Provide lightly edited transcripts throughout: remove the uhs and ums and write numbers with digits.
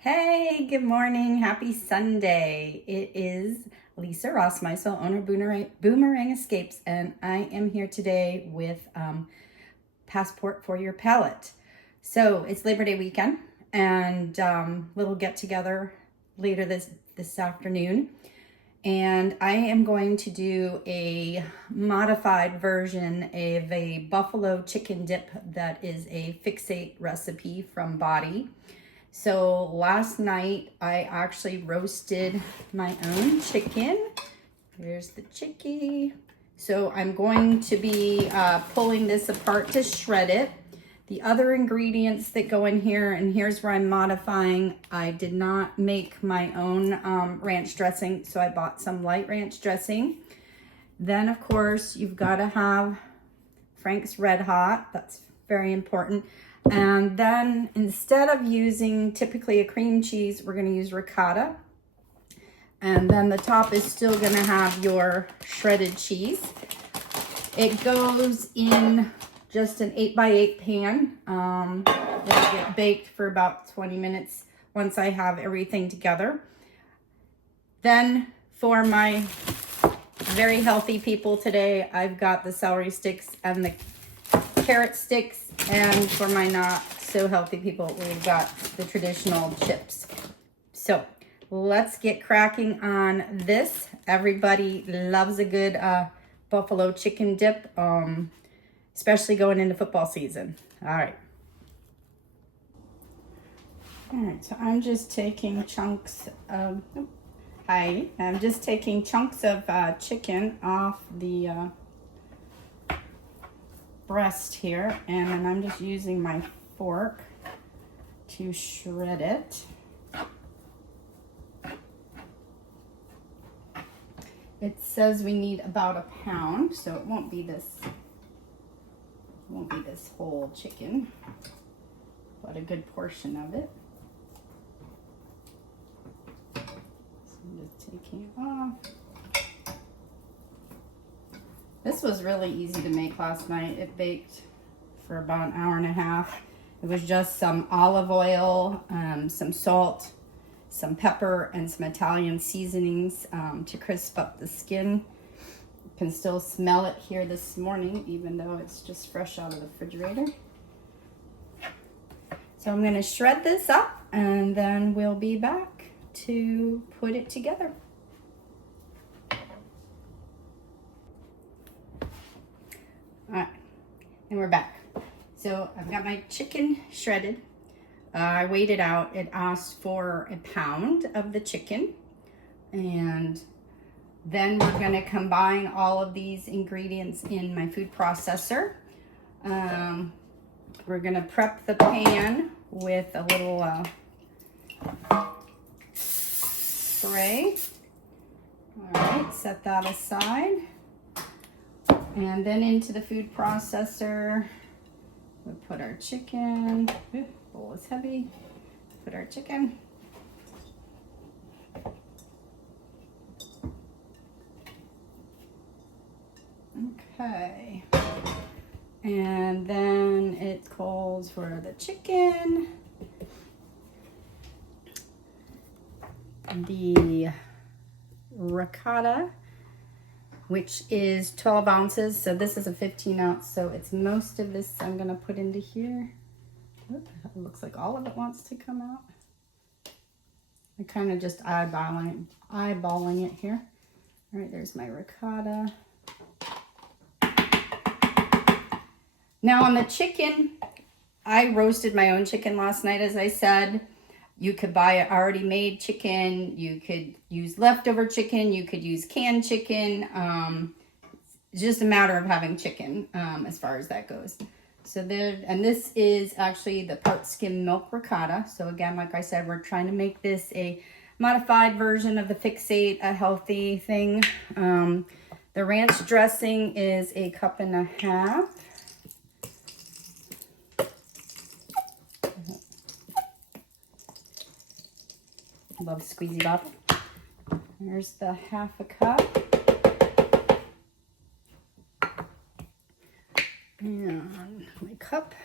Hey, good morning. Happy Sunday. It is Lisa Rossmeisel, owner of Boomerang Escapes, and I am here today with Passport for Your Palate. So it's Labor Day weekend and little get together later this afternoon. And I am going to do a modified version of a buffalo chicken dip that is a Fixate recipe from BODi. So last night I actually roasted my own chicken. Here's the chickie. So I'm going to be pulling this apart to shred it. The other ingredients that go in here, and here's where I'm modifying. I did not make my own ranch dressing, so I bought some light ranch dressing. Then of course you've got to have Frank's Red Hot. That's very important. And then instead of using typically a cream cheese, we're going to use ricotta. And then the top is still going to have your shredded cheese. It goes in just an 8x8 pan. It'll get baked for about 20 minutes once I have everything together. Then for my very healthy people today, I've got the celery sticks and the carrot sticks, and for my not so healthy people, we've got the traditional chips. So let's get cracking on this. Everybody loves a good buffalo chicken dip, especially going into football season. All right, so I'm just taking chunks of chicken off the breast here, and then I'm just using my fork to shred it. It says we need about a pound, so it won't be this whole chicken, but a good portion of it. So I'm just taking it off. This was really easy to make last night. It baked for about an hour and a half. It was just some olive oil, some salt, some pepper, and some Italian seasonings to crisp up the skin. You can still smell it here this morning, even though it's just fresh out of the refrigerator. So I'm going to shred this up, and then we'll be back to put it together. All right, and we're back. So I've got my chicken shredded. I weighed it out. It asked for a pound of the chicken. And then we're gonna combine all of these ingredients in my food processor. We're gonna prep the pan with a little spray. All right, set that aside. And then into the food processor, we put our chicken. Ooh, bowl is heavy. Put our chicken. Okay. And then it calls for the chicken, the ricotta, which is 12 ounces. So this is a 15 ounce. So it's most of this I'm gonna put into here. Oop, it looks like all of it wants to come out. I kind of just eyeballing it here. All right, there's my ricotta. Now on the chicken, I roasted my own chicken last night, as I said. You could buy already made chicken. You could use leftover chicken. You could use canned chicken. It's just a matter of having chicken as far as that goes. So there, and this is actually the part skim milk ricotta. So again, like I said, we're trying to make this a modified version of the Fixate, a healthy thing. The ranch dressing is a cup and a half. Love squeezy bottle. There's the half a cup. And my cup.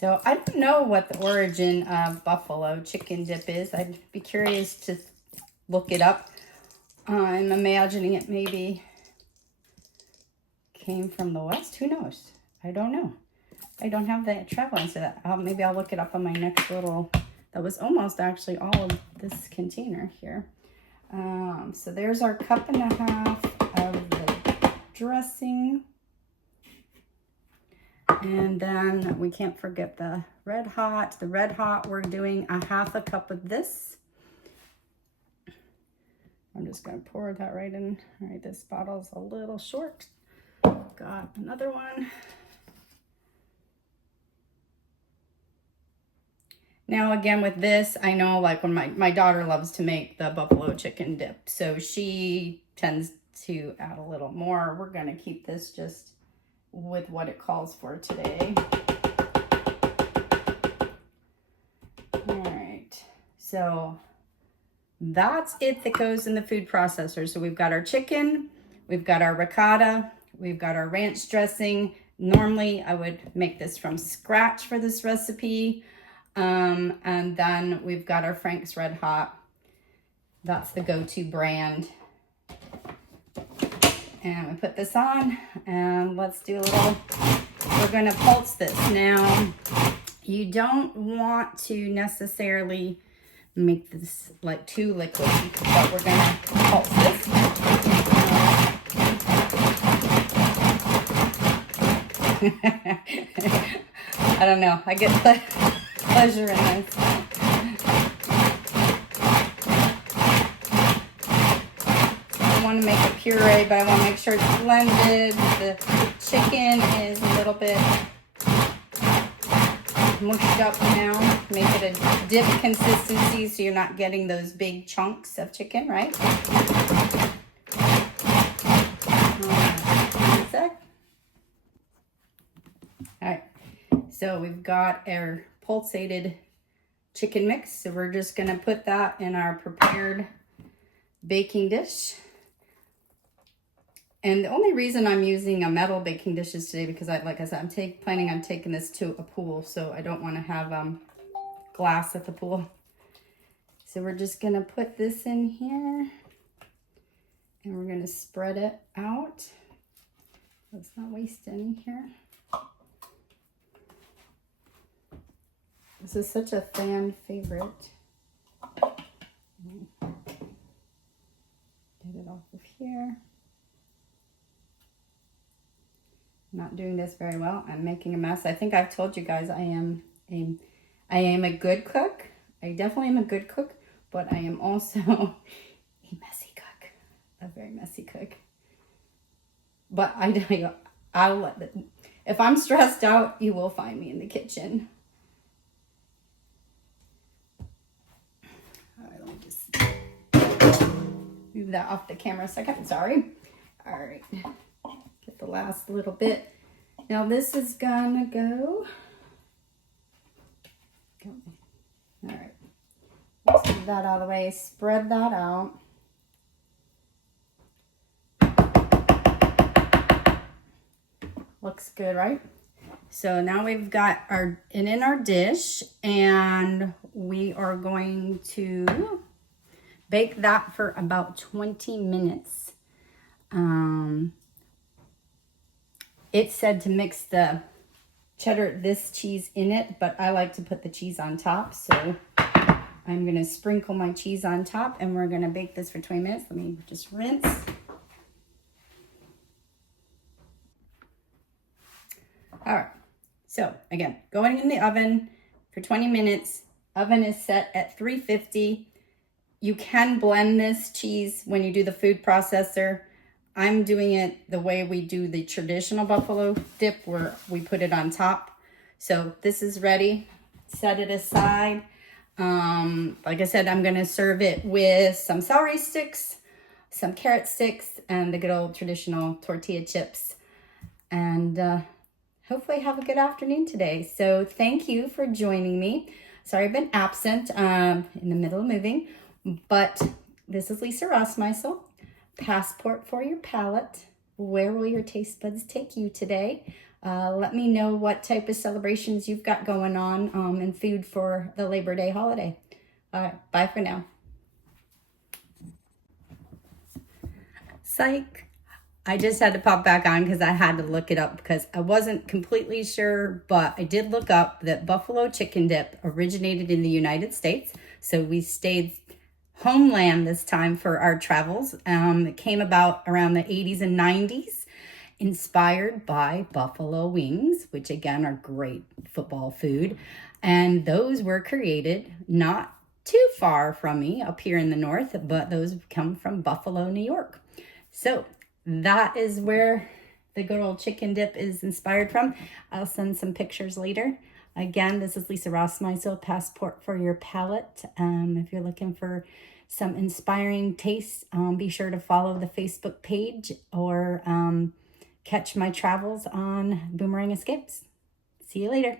So I don't know what the origin of buffalo chicken dip is. I'd be curious to look it up. I'm imagining it maybe came from the West. Who knows? I don't know. I don't have the travel into that. Maybe I'll look it up on my next little, that was almost actually all of this container here. So there's our 1.5 cups of the dressing. And then we can't forget the red hot. The red hot, we're doing 1/2 cup of this. I'm just gonna pour that right in. All right, this bottle's a little short. Got another one. Now again with this, I know like when my daughter loves to make the buffalo chicken dip, so she tends to add a little more. We're gonna keep this just with what it calls for today. All right, so that's it that goes in the food processor. So we've got our chicken, we've got our ricotta, we've got our ranch dressing. Normally I would make this from scratch for this recipe. And then we've got our Frank's Red Hot. That's the go-to brand. And we put this on and let's do a little, we're gonna pulse this. Now, you don't want to necessarily make this like too liquid, but we're gonna pulse this. I don't know, I get pleasure in this. I want to make a puree, but I want to make sure it's blended. The chicken is a little bit mushed up now. Make it a dip consistency so you're not getting those big chunks of chicken, right? All right, so we've got our pulsated chicken mix. So we're just gonna put that in our prepared baking dish. And the only reason I'm using a metal baking dishes today, because like I said, I'm planning on taking this to a pool, so I don't want to have glass at the pool. So we're just gonna put this in here and we're gonna spread it out. Let's not waste any here. This is such a fan favorite. Get it off of here. Not doing this very well. I'm making a mess. I think I've told you guys I am a good cook. I definitely am a good cook, but I am also a messy cook. A very messy cook. But if I'm stressed out, you will find me in the kitchen. Move that off the camera a second, sorry. All right, get the last little bit. Now this is gonna go. All right, let's move that out of the way, spread that out. Looks good, right? So now we've got in our dish, and we are going to bake that for about 20 minutes. It said to mix the this cheese in it, but I like to put the cheese on top. So I'm gonna sprinkle my cheese on top and we're gonna bake this for 20 minutes. Let me just rinse. All right, so again, going in the oven for 20 minutes. Oven is set at 350. You can blend this cheese when you do the food processor. I'm doing it the way we do the traditional buffalo dip, where we put it on top. So this is ready. Set it aside. Like I said, I'm gonna serve it with some celery sticks, some carrot sticks, and the good old traditional tortilla chips. And hopefully have a good afternoon today. So thank you for joining me. Sorry I've been absent in the middle of moving. But this is Lisa Rossmeisel, Passport for Your Palate. Where will your taste buds take you today? Let me know what type of celebrations you've got going on and food for the Labor Day holiday. All right, bye for now. Psych. I just had to pop back on because I had to look it up because I wasn't completely sure, but I did look up that buffalo chicken dip originated in the United States. So we stayed homeland this time for our travels. It came about around the 80s and 90s, inspired by buffalo wings, which again are great football food. And those were created not too far from me up here in the north, but those come from Buffalo, New York. So that is where the good old chicken dip is inspired from. I'll send some pictures later. Again, this is Lisa Rossmeisel, Passport for Your Palate. If you're looking for some inspiring tastes, be sure to follow the Facebook page or catch my travels on Boomerang Escapes. See you later.